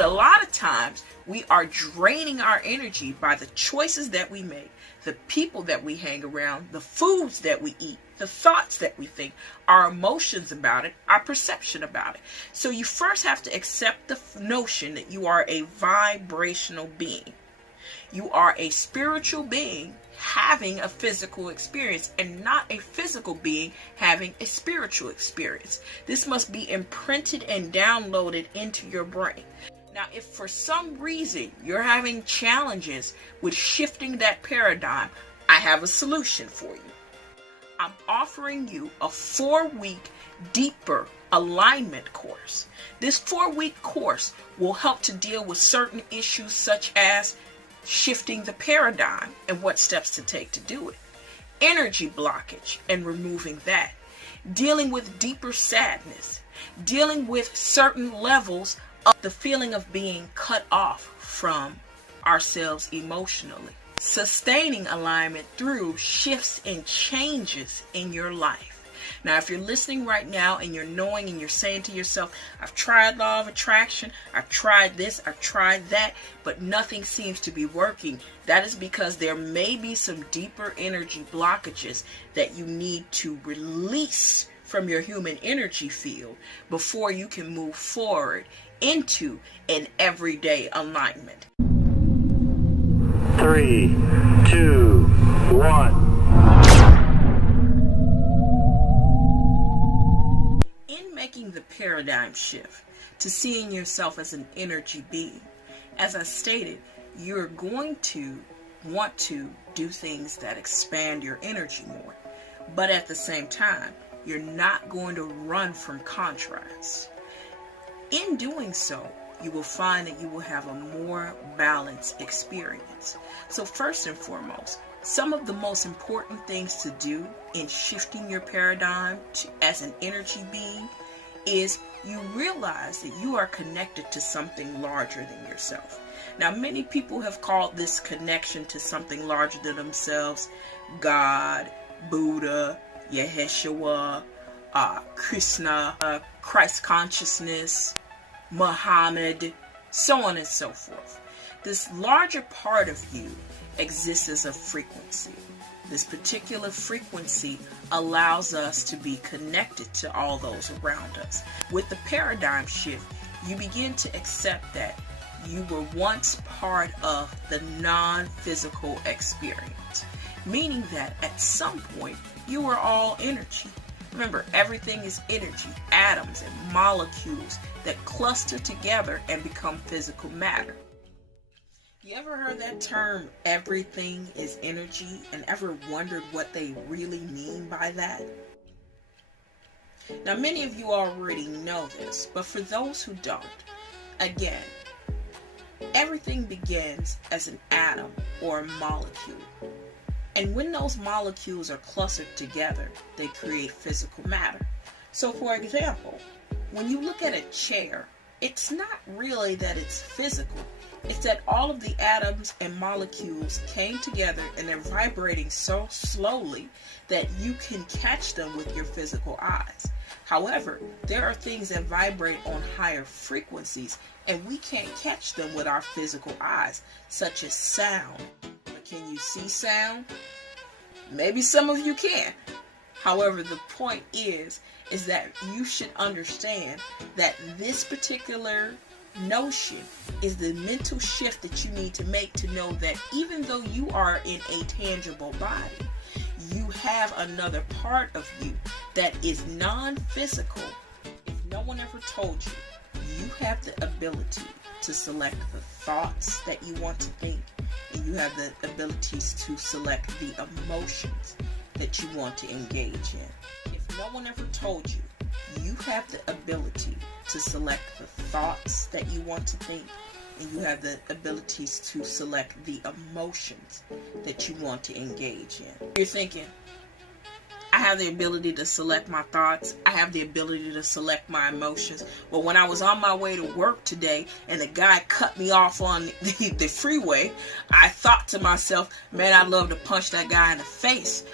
A lot of times we are draining our energy by the choices that we make, the people that we hang around, the foods that we eat, the thoughts that we think, our emotions about it, our perception about it. So you first have to accept the notion that you are a vibrational being. You are a spiritual being having a physical experience and not a physical being having a spiritual experience. This must be imprinted and downloaded into your brain. Now, if for some reason you're having challenges with shifting that paradigm, I have a solution for you. I'm offering you a 4-week deeper alignment course. This 4-week course will help to deal with certain issues such as shifting the paradigm and what steps to take to do it, energy blockage and removing that, dealing with deeper sadness, dealing with certain levels of the feeling of being cut off from ourselves emotionally, sustaining alignment through shifts and changes in your life. Now, if you're listening right now and you're knowing and you're saying to yourself, I've tried law of attraction, I've tried this, I've tried that, but nothing seems to be working, that is because there may be some deeper energy blockages that you need to release from your human energy field before you can move forward into an everyday alignment. 3, 2, 1. In making the paradigm shift to seeing yourself as an energy being, as I stated, you're going to want to do things that expand your energy more. But at the same time, you're not going to run from contrast. In doing so, you will find that you will have a more balanced experience. So first and foremost, some of the most important things to do in shifting your paradigm as an energy being is you realize that you are connected to something larger than yourself. Now, many people have called this connection to something larger than themselves God, Buddha, Yeshua, Krishna, Christ consciousness, Muhammad, so on and so forth. This larger part of you exists as a frequency. This particular frequency allows us to be connected to all those around us. With the paradigm shift, you begin to accept that you were once part of the non-physical experience, meaning that at some point you were all energy. Remember, everything is energy, atoms and molecules that cluster together and become physical matter. You ever heard that term, everything is energy, and ever wondered what they really mean by that? Now, many of you already know this, but for those who don't, again, everything begins as an atom or a molecule. And when those molecules are clustered together, they create physical matter. So, for example, when you look at a chair, it's not really that it's physical. It's that all of the atoms and molecules came together and they're vibrating so slowly that you can catch them with your physical eyes. However, there are things that vibrate on higher frequencies and we can't catch them with our physical eyes, such as sound. But can you see sound? Maybe some of you can. However, the point is that you should understand that this particular notion is the mental shift that you need to make to know that even though you are in a tangible body, you have another part of you that is non-physical. If no one ever told you, you have the ability to select the thoughts that you want to think, and you have the abilities to select the emotions that you want to engage in. If no one ever told you, you have the ability to select the thoughts that you want to think, and you have the abilities to select the emotions that you want to engage in. You're thinking, I have the ability to select my thoughts. I have the ability to select my emotions. But when I was on my way to work today and the guy cut me off on the freeway, I thought to myself, man, I'd love to punch that guy in the face.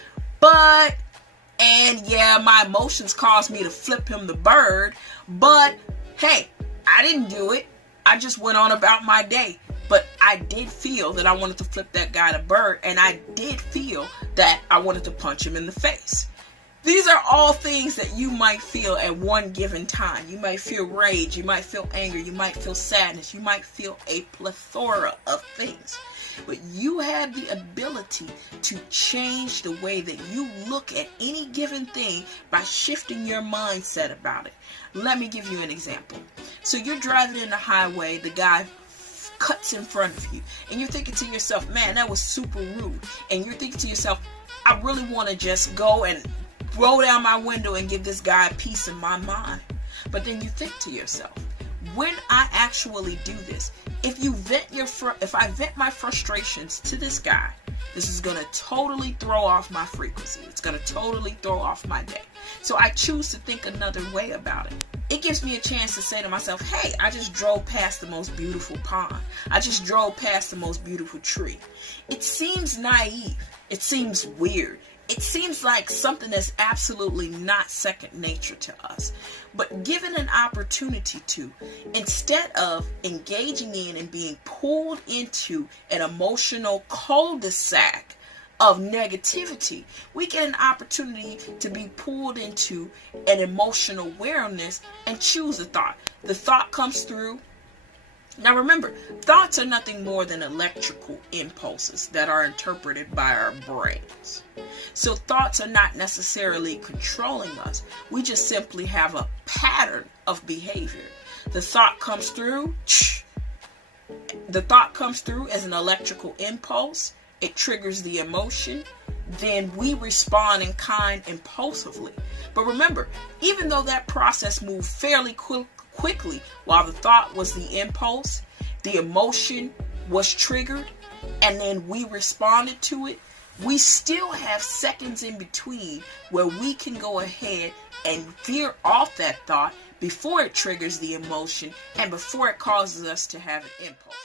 And yeah, my emotions caused me to flip him the bird. But hey, I didn't do it. I just went on about my day. But I did feel that I wanted to flip that guy the bird, and I did feel that I wanted to punch him in the face. These are all things that you might feel at one given time. You might feel rage, you might feel anger, you might feel sadness, you might feel a plethora of things. But you have the ability to change the way that you look at any given thing by shifting your mindset about it. Let me give you an example. So you're driving in the highway, the guy cuts in front of you, and you're thinking to yourself, man, that was super rude. And you're thinking to yourself, I really want to just go and roll down my window and give this guy a piece of my mind. But then you think to yourself, when I actually do this, if I vent my frustrations to this guy, this is going to totally throw off my frequency. It's going to totally throw off my day. So I choose to think another way about it. It gives me a chance to say to myself, hey, I just drove past the most beautiful pond. I just drove past the most beautiful tree. It seems naive. It seems weird. It seems like something that's absolutely not second nature to us. But given an opportunity to, instead of engaging in and being pulled into an emotional cul-de-sac of negativity, we get an opportunity to be pulled into an emotional awareness and choose a thought. The thought comes through. Now remember, thoughts are nothing more than electrical impulses that are interpreted by our brains. So thoughts are not necessarily controlling us. We just simply have a pattern of behavior. The thought comes through. The thought comes through as an electrical impulse. It triggers the emotion. Then we respond in kind impulsively. But remember, even though that process moved fairly quickly, while the thought was the impulse, the emotion was triggered, and then we responded to it, we still have seconds in between where we can go ahead and veer off that thought before it triggers the emotion and before it causes us to have an impulse.